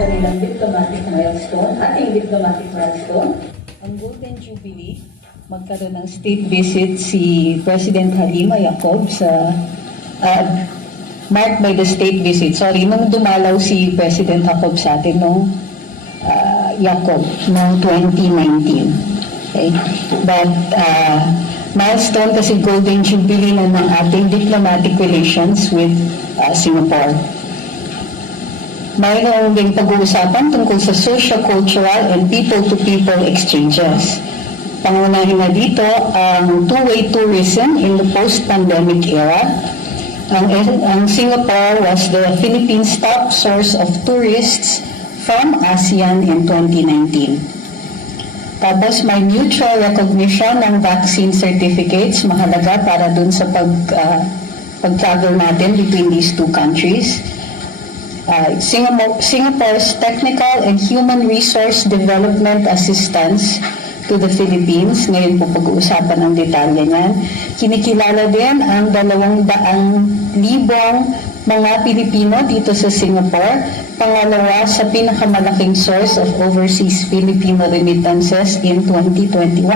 kanilang diplomatic milestone, ating diplomatic milestone. Ang Golden Jubilee, magkaroon ng state visit si President Halima Yacob sa marked by the state visit. Sorry, nung dumalaw si President Jacob sa atin nung Yacob noong 2019. Okay? But milestone kasi Golden Jubilee na ng ating diplomatic relations with Singapore. Mayroon ding pag-uusapan tungkol sa social-cultural and people-to-people exchanges. Pangunahin na dito ang two-way tourism in the post-pandemic era. Ang Singapore was the Philippines' top source of tourists from ASEAN in 2019. Tapos may mutual recognition ng vaccine certificates, mahalaga para dun sa pag-travel natin between these two countries. Singapore's technical and human resource development assistance to the Philippines. Ngayon po pag-uusapan ang detalye niyan. Kinikilala din ang 200,000 mga Pilipino dito sa Singapore. Pangalawa sa pinakamalaking source of overseas Filipino remittances in 2021.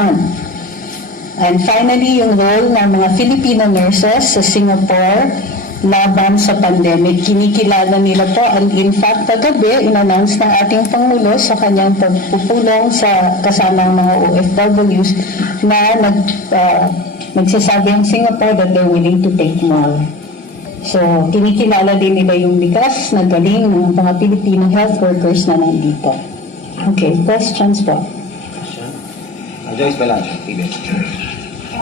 And finally, yung role ng mga Filipino nurses sa Singapore laban sa pandemic. Kinikilala nila po, and in fact, kagabi, in-announce ng ating Pangulo sa kanyang pagpupulong sa kasamang mga OFWs na nagsasabi ang Singapore that they're willing to take more. So, kinikilala din nila yung likas na galing ng mga Filipino health workers na nandito. Okay, questions po? Joyce Balita, TV.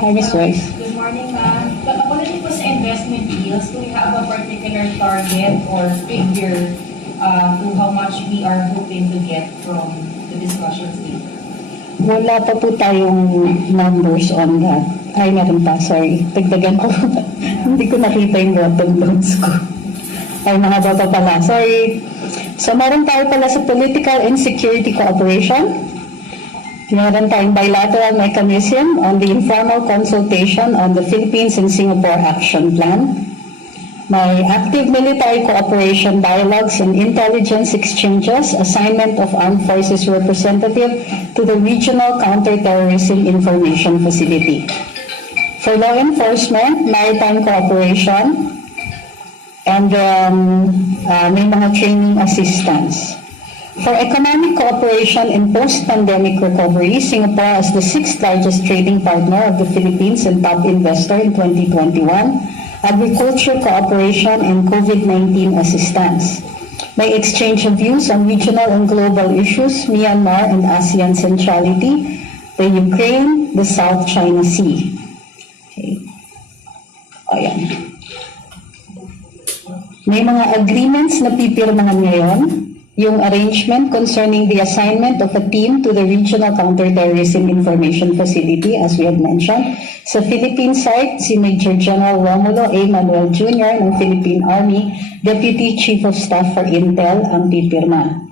Hi, Ms. Joyce. Good morning, ma'am. Pagkakulit po sa investment deals, do we have a particular target or figure to how much we are hoping to get from the discussions dito? Wala pa po tayong numbers on that. Ay, meron pa. Sorry. Tagdagan ko. Hindi ko nakita yung bottom loans ko. Ay, mga bata pala. Sorry. So, meron tayo pala sa political and security cooperation. Meron tayong bilateral mechanism on the informal consultation on the Philippines and Singapore Action Plan. May active military cooperation dialogues and intelligence exchanges, assignment of armed forces representative to the Regional Counterterrorism Information Facility. For law enforcement, maritime cooperation, and may mga training assistance. For economic cooperation in post-pandemic recovery, Singapore is the 6th largest trading partner of the Philippines and top investor in 2021. Agriculture cooperation and COVID-19 assistance. May exchange of views on regional and global issues, Myanmar and ASEAN centrality, the Ukraine, the South China Sea. Okay. Ayan. May mga agreements na pipirmahan ngayon. Yung arrangement concerning the assignment of a team to the Regional Counterterrorism Information Facility, as we had mentioned. Sa Philippine side, si Major General Romulo A. Manuel Jr. ng Philippine Army, Deputy Chief of Staff for Intel, ang pipirma.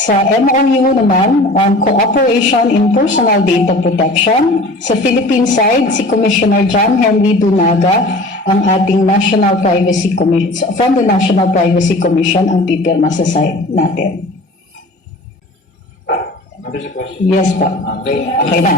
Sa MOU naman, on cooperation in personal data protection, sa Philippine side, si Commissioner John Henry Dunaga, ang ating National Privacy Commission, from the National Privacy Commission, ang pipirma sa side natin. Yes po. Okay na.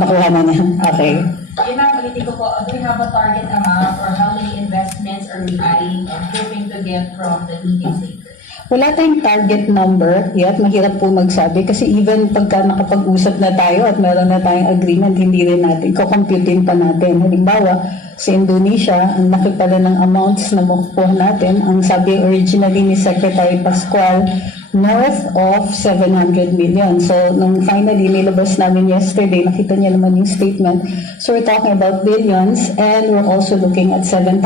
Nakuha na na. Okay. Yun ang ulitin ko po, do we have a target amount or how many investments are we eyeing or hoping to get from the meetings later? Wala tayong target number yet. Mahirap po magsabi kasi even pagka nakapag-usap na tayo at meron na tayong agreement, hindi rin natin, kukomputin pa natin. Halimbawa, sa Indonesia, ang laki pala ng amounts na makukuha natin. Ang sabi originally ni Secretary Pascual, north of 700 million. So, nung finally nilabas namin yesterday, nakita niya naman yung statement. So, we're talking about billions and we're also looking at 7,000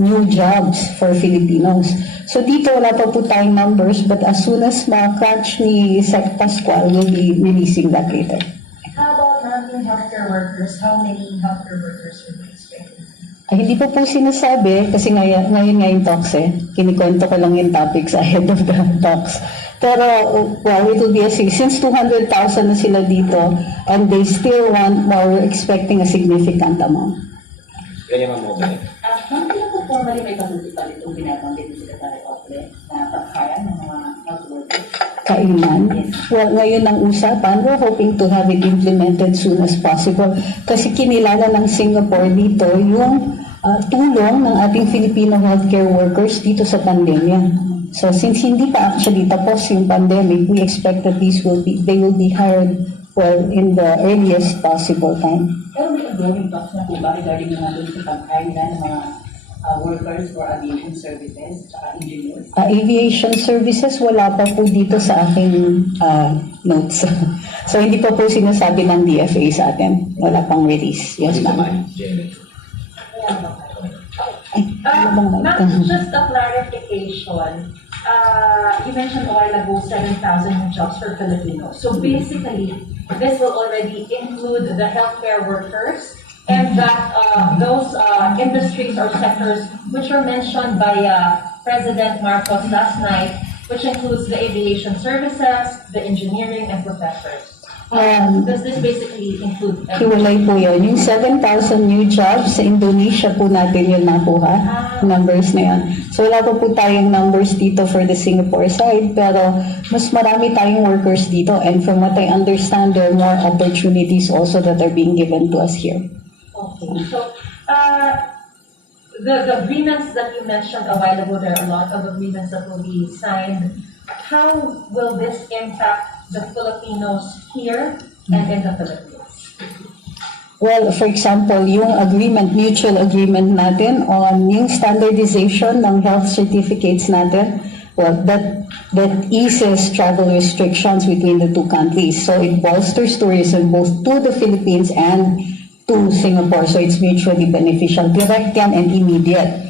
new jobs for Filipinos. So, dito wala pa po tayong numbers, but as soon as ma-catch ni Sec Pascual, we'll be releasing that later. How about nating healthcare workers? How many healthcare workers are we expecting? Ay, hindi po sinasabi kasi ngayon nga yung talks Kinikwento ko lang yung topics ahead of the talks. Pero, well, it will be since 200,000 na sila dito and they still want more, we're expecting a significant amount. Kaya mamobile. Hindi na po formally may pagtutupad itong binabanggit ng Secretary of Health na pagkaya ng mga kailan? Well, ngayon ang usapan, we're hoping to have it implemented soon as possible. Kasi kinilala ng Singapore dito yung tulong ng ating Filipino healthcare workers dito sa pandemya. So since hindi pa actually tapos yung pandemic, we expect that they will be hired in the earliest possible time. Pero may ongoing talks na po ba regarding naman doon sa pag-hire nila ng mga workers for aviation services at engineers? Aviation services, wala pa po dito sa aking notes. So hindi pa po sinasabi ng DFA sa atin. Wala pang release. Yes, ma'am. Ma'am, just a clarification. You mentioned a while ago 7,000 new jobs for Filipinos. So basically, this will already include the healthcare workers and that those industries or sectors which were mentioned by President Marcos last night, which includes the aviation services, the engineering, and professors. Does this basically include Hiwalay po yun. Yung 7,000 new jobs, sa Indonesia po natin yun nakuha. Numbers na yun. So wala pa po tayong numbers dito for the Singapore side, pero mas marami tayong workers dito. And from what I understand, there are more opportunities also that are being given to us here. Okay. So, the agreements that you mentioned a while ago, there are a lot of agreements that will be signed. How will this impact the Filipinos here and in the Philippines? Well, for example, yung mutual agreement natin on yung standardization ng health certificates natin, well, that eases travel restrictions between the two countries. So it bolsters tourism both to the Philippines and to Singapore. So it's mutually beneficial, direct yan and immediate.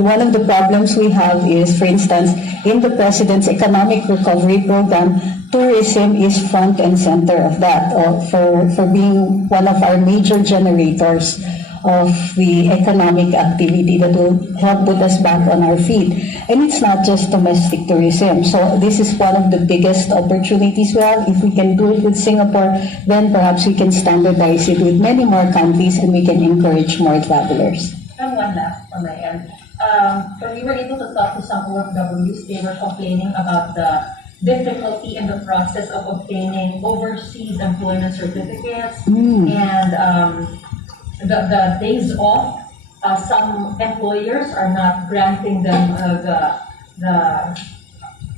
One of the problems we have is, for instance, in the President's Economic Recovery Program, tourism is front and center of that, for being one of our major generators of the economic activity that will help put us back on our feet. And it's not just domestic tourism. So this is one of the biggest opportunities we have. If we can do it with Singapore, then perhaps we can standardize it with many more countries and we can encourage more travelers. And one last on my end. When we were able to talk to some OFWs, they were complaining about the difficulty in the process of obtaining overseas employment certificates and the days off. Some employers are not granting them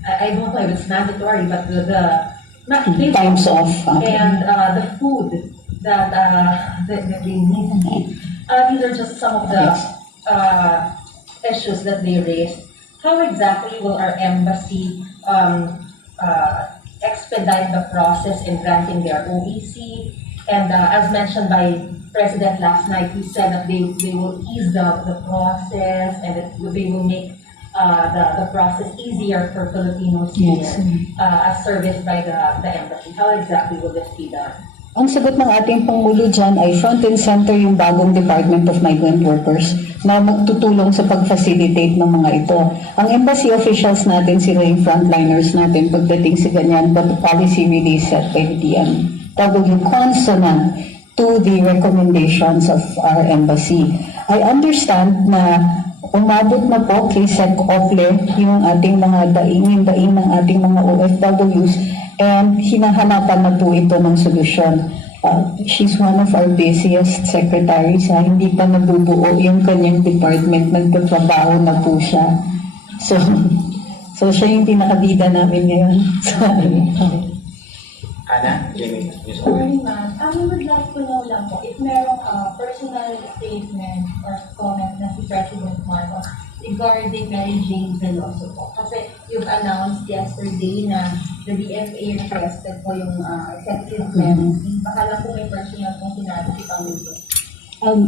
I don't know if it's mandatory, but the days Times off. and the food that they need to eat. These are just some of the issues that they raised. How exactly will our embassy expedite the process in granting their OEC? And as mentioned by President last night, he said that they will ease the process and they will make the process easier for Filipinos here as serviced by the embassy. How exactly will this be done? Ang sagot ng ating Pangulo dyan ay front and center yung bagong Department of Migrant Workers na magtutulong sa pag-facilitate ng mga ito. Ang embassy officials natin, sila yung frontliners natin pagdating sa ganyan, but the policy really is set by the DMW consonant to the recommendations of our embassy. I understand na umabot na po kay Sec Ofle yung ating mga daing ng ating mga OFWs and hinahanapan na po ito ng solusyon. She's one of our busiest secretaries. Hindi pa nabubuo yung kanyang department. Nagtatrabaho na po siya. So siya yung pinakabida namin ngayon. Ana, Jamie, yes. Sorry ma'am, we would like to know lang po if merong personal statement or comment na si President Marcos regarding Mary Jane Veloso po. Kasi you've announced yesterday na the DFA requested po yung executive clemency. Baka lang po may personal pong sinabi si Pangulong.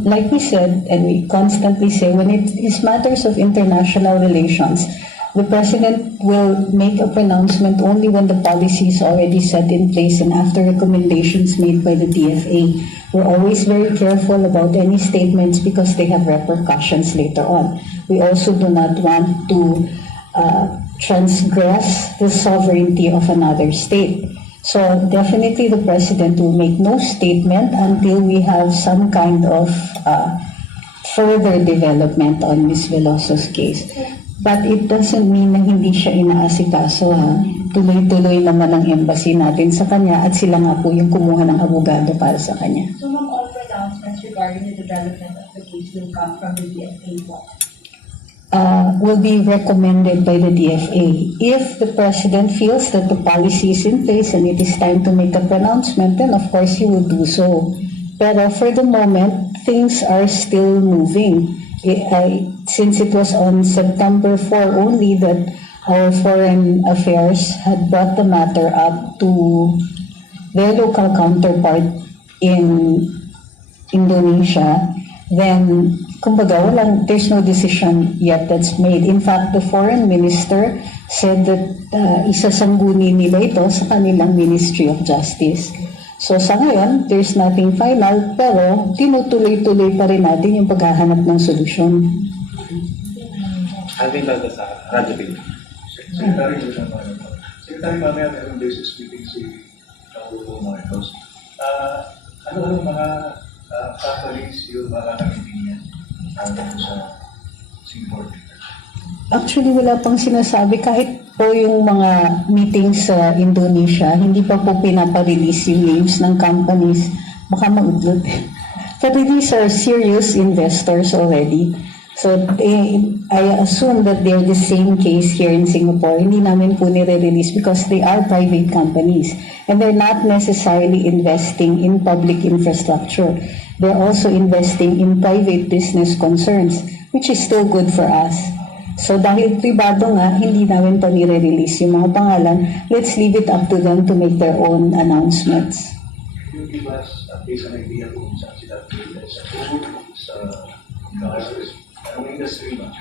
Like we said, and we constantly say, when it is matters of international relations, the President will make a pronouncement only when the policy is already set in place and after recommendations made by the DFA. We're always very careful about any statements because they have repercussions later on. We also do not want to transgress the sovereignty of another state. So definitely the President will make no statement until we have some kind of further development on Ms. Veloso's case. But it doesn't mean na hindi siya inaasikaso, ha? tuloy-tuloy naman ang embassy natin sa kanya at sila nga po yung kumuha ng abogado para sa kanya. So ma'am, all pronouncements regarding the development of the case will come from the DFA po. Will be recommended by the DFA. If the President feels that the policy is in place and it is time to make a pronouncement, then of course he will do so. Pero for the moment, things are still moving. Since it was on September 4 only that our Foreign Affairs had brought the matter up to their local counterpart in Indonesia, then kumbaga, there's no decision yet that's made. In fact, the foreign minister said that isasangguni nila ito sa kanilang Ministry of Justice. So sa ngayon, there's nothing final, pero tinutuloy-tuloy pa rin natin yung paghahanap ng solusyon. Alvin talaga sa Radyo Pilipinas. Secretary, mamaya meron basis speaking si Pangulong Marcos. Ano mga factories yung mga kamitin niya sa Singapore? Actually, wala pang sinasabi. Kahit po yung mga meetings sa Indonesia, hindi pa po pinapa-release yung names ng companies. Baka maudlot. But these are serious investors already. So, I assume that they're the same case here in Singapore. Hindi namin po nire-release because they are private companies. And they're not necessarily investing in public infrastructure. They're also investing in private business concerns, which is still good for us. So dahil pribado nga, hindi namin pa nire-release yung mga pangalan, let's leave it up to them to make their own announcements. Yung iba, at least ang idea kung saan sila sa food, sa anong industry ba?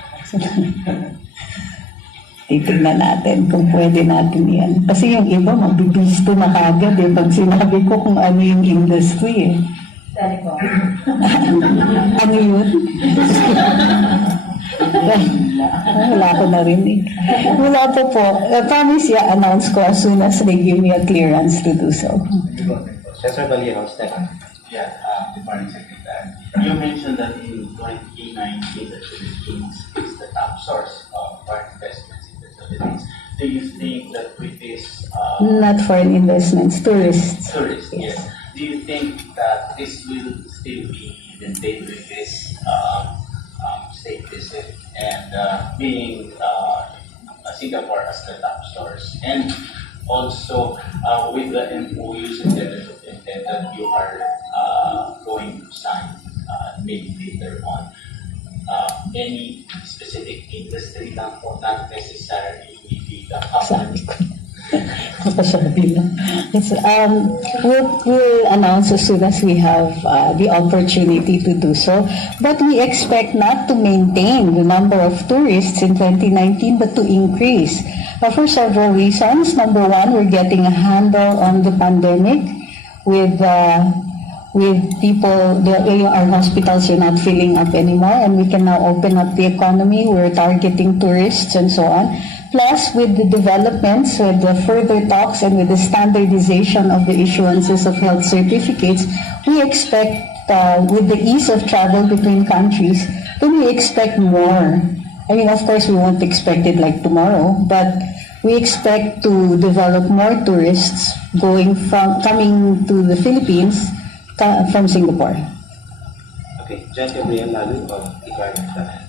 Titignan natin kung pwede natin yan. Kasi yung iba, mabibisto na kagad pag sinabi ko kung ano yung industry Telecom. Ano yun? Wala ko narinig. Wala po. I promise announce ko as soon as they give me a clearance to do so. Cesar Balita, Stefan. Yeah, good morning, Secretary. You mentioned that in 2019 that the Philippines is the top source of foreign investments in the Philippines. Do you think that with this Not foreign investments, tourists. tourists, yes, do you think that this will still be maintained with this state visit and being Singapore as the top source? And also with the MOUs and letters of intent that you are going to sign maybe later on, any specific industry lang po, not necessarily the Sabi ko. Kapasabi lang. We'll announce as soon as we have the opportunity to do so. But we expect not to maintain the number of tourists in 2019, but to increase. For several reasons. Number one, we're getting a handle on the pandemic with people, our hospitals are not filling up anymore, and we can now open up the economy. We're targeting tourists and so on. Plus, with the developments, with the further talks, and with the standardization of the issuances of health certificates, we expect, with the ease of travel between countries, then we expect more. I mean, of course, we won't expect it like tomorrow, but we expect to develop more tourists coming to the Philippines from Singapore. Okay, John Gabriel Lalu of Equipment.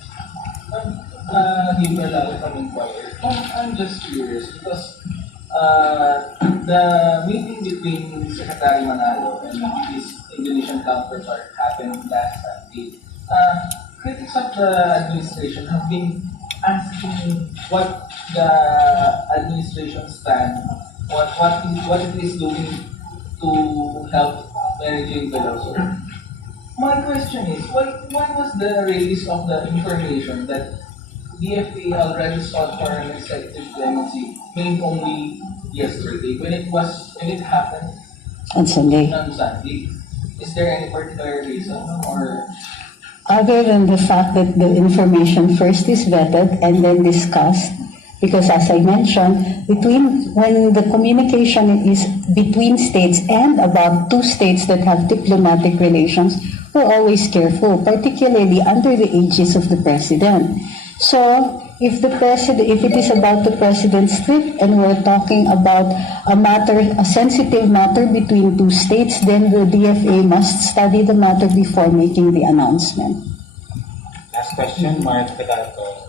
Gabriel Lalu from Inquirer. I'm just curious because the meeting between Secretary Manalo and his Indonesian counterpart happened last Sunday. Critics of the administration have been asking what the administration stand, what it is doing to help Mary Jane Veloso. My question is, why was the release of the information that DFA already sought for an executive clemency made only yesterday when it happened On Sunday. on Sunday? Is there any particular reason or? Other than the fact that the information first is vetted and then discussed, because as I mentioned, when the communication is between states and about two states that have diplomatic relations, we're always careful, particularly under the aegis of the President. So, if it is about the president's trip and we're talking about a sensitive matter between two states, then the DFA must study the matter before making the announcement. Last question, Mark Petarco.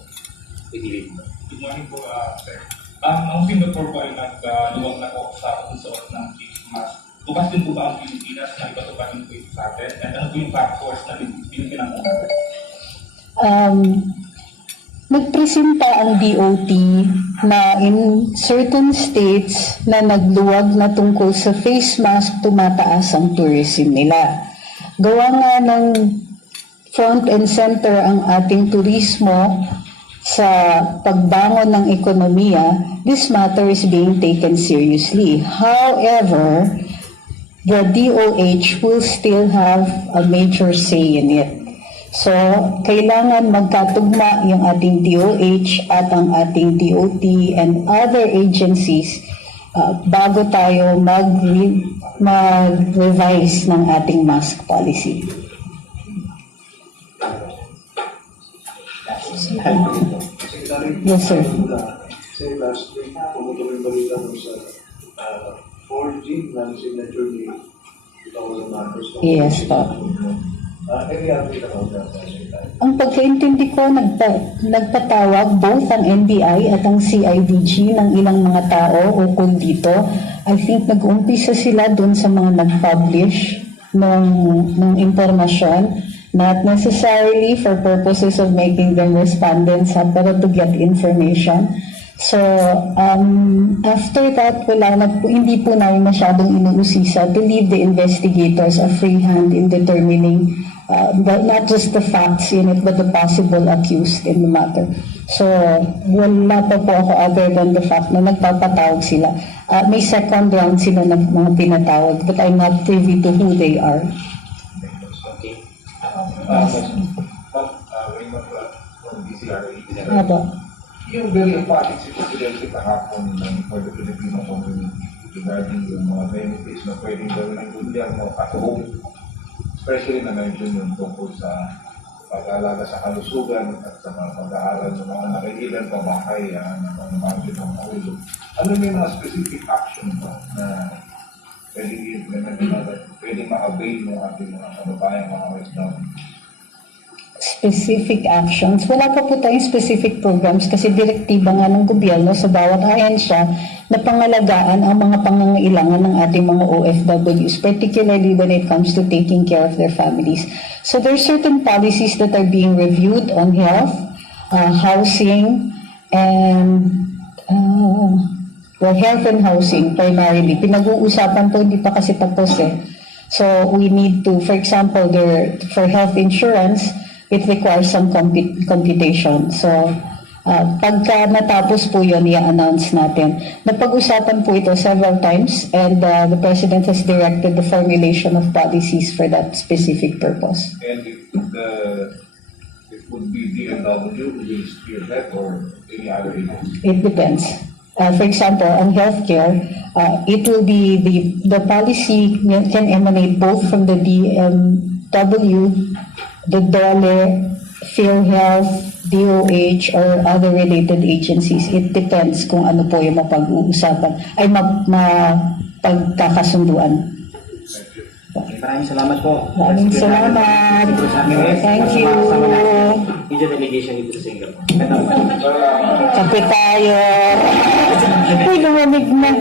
Good morning po, sir. Ang Singapore po ay nagluwag na po sa pagsuot ng face mask. Bukas din po ba ang Pilipinas na ipatupad ng face sa atin? At ano po yung factors na pinagkinanong? Nagpresenta ang DOT na in certain states na nagluwag na tungkol sa face mask, tumataas ang tourism nila. Gawa nga ng front and center ang ating turismo sa pagbangon ng ekonomiya, this matter is being taken seriously. However, the DOH will still have a major say in it. So, kailangan magkatugma yung ating DOH at ang ating DOT and other agencies bago tayo mag-revise ng ating mask policy. Yes, sir. Say last week, pumutuloy balita mo sa 4G na signature ni Pangulong Marcos. Yes, po. Any update about that? Ang pagkaintindi ko, nagpatawag both ang NBI at ang CIDG ng ilang mga tao ukol dito. I think nag-umpisa sila dun sa mga nag-publish ng impormasyon, not necessarily for purposes of making them respondents, pero to get information. So, after that, hindi po namin masyadong inuusisa to leave the investigators a free hand in determining not just the facts in it, but the possible accused in the matter. So, wala pa po ako other than the fact na nagpapatawag sila. May second round sila ng mga pinatawag, but I'm not privy to who they are. Okay. Aba. Yung very emphatic si Presidente kahapon for the Filipino community regarding yung mga benefits na pwedeng gawin ng gobyerno at home, especially na mention yung tungkol sa pag-aalaga sa kalusugan at sa mga pag-aaral ng mga nakikilang pabahay ng mga margin ng Pangulo. Ano yung mga specific action na pwedeng i-implement na pwedeng ma-avail ng ating mga kababayan, mga OFW? Specific actions. Wala pa po tayong specific programs kasi direktiba nga ng gobyerno sa bawat ahensya na pangalagaan ang mga pangangailangan ng ating mga OFWs, particularly when it comes to taking care of their families. So there are certain policies that are being reviewed on health, housing, and health and housing primarily. Pinag-uusapan po, hindi pa kasi tapos eh. So we need to, for example, for health insurance, it requires some computation. So, pagka natapos po yun, i-announce natin. Napag-usapan po ito several times and the President has directed the formulation of policies for that specific purpose. And it would be DMW who will spearhead or any other agency? It depends. For example, on healthcare, it will be the policy can emanate both from the DMW, the DOLE, PhilHealth, DOH, or other related agencies. It depends kung ano po yung mapag-uusapan, ay mapagkakasunduan. Maraming salamat po. Maraming salamat. Thank you. Media delegation dito sa Singapore. Kape tayo. Uy, lumamig na.